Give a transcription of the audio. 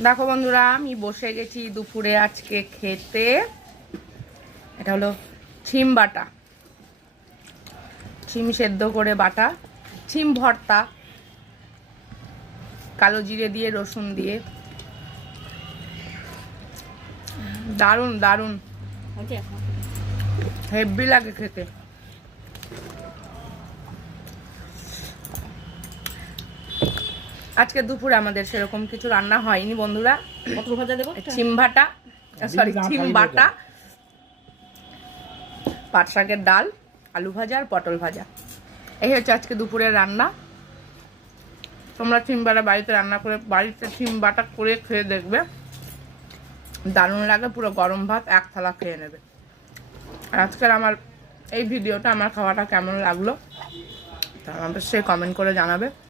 দেখো বন্ধুরা, আমি বসে গেছি দুপুরে আজকে খেতে। এটা হলো ছিম বাটা, ছিম সেদ্ধ করে বাটা, ছিম ভর্তা, কালো জিরে দিয়ে রসুন দিয়ে, দারুণ দারুণ, হেভি লাগে খেতে। আজকে দুপুরে আমাদের সেরকম কিছু রান্না হয়নি বন্ধুরা। পটল ভাজা দেবো, ছিম ভাটা, সরি ছিম বাটা, পাট শাকের ডাল, আলু ভাজা আর পটল ভাজা, এই হচ্ছে আজকে দুপুরের রান্না। তোমরা ছিম বাটা বাড়িতে রান্না করে, বাড়িতে ছিম বাটা করে খেয়ে দেখবে, দারুণ লাগে। পুরো গরম ভাত এক থালা খেয়ে নেবে। আর আজকের আমার এই ভিডিওটা, আমার খাওয়াটা কেমন লাগলো তা আমাদের সে কমেন্ট করে জানাবে।